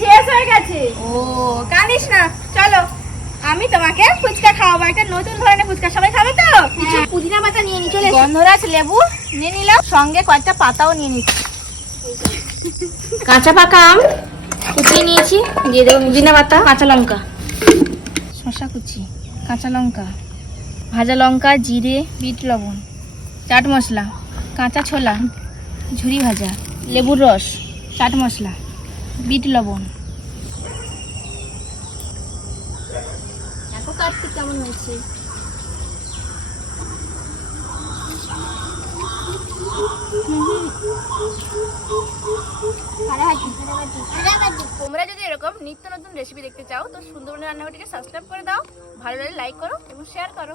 শেষ হয়ে গেছে। ও কানিস না, চলো আমি তোমাকে ফুচকা খাওয়াবো, একটা নতুন ধরনের ফুচকা। সবাই খাবে তো? কিছু পুদিনা পাতা নিয়ে নি, চলে গন্ধরাজ লেবু নিয়ে নিলাম, সঙ্গে কয়েকটা পাতাও নিয়ে নিচ্ছি। কাঁচা পাকা আম কুচিয়ে নিয়েছি, দিয়ে দেবো পুদিনা পাতা, কাঁচা লঙ্কা, শসা কুচি, কাঁচা লঙ্কা, ভাজা লঙ্কা, জিরে, বিট লবণ, চাট মশলা, কাঁচা ছোলা, ঝুরি ভাজা, লেবুর রস, চাট মশলা, বিট লবণ। দেখো কাটতে কেমন হয়েছে। তোমরা যদি এরকম নিত্য নতুন রেসিপি দেখতে চাও তো সুন্দরবনের রান্নাঘরটিকে সাবস্ক্রাইব করে দাও, ভালো লাগলে লাইক করো এবং শেয়ার করো।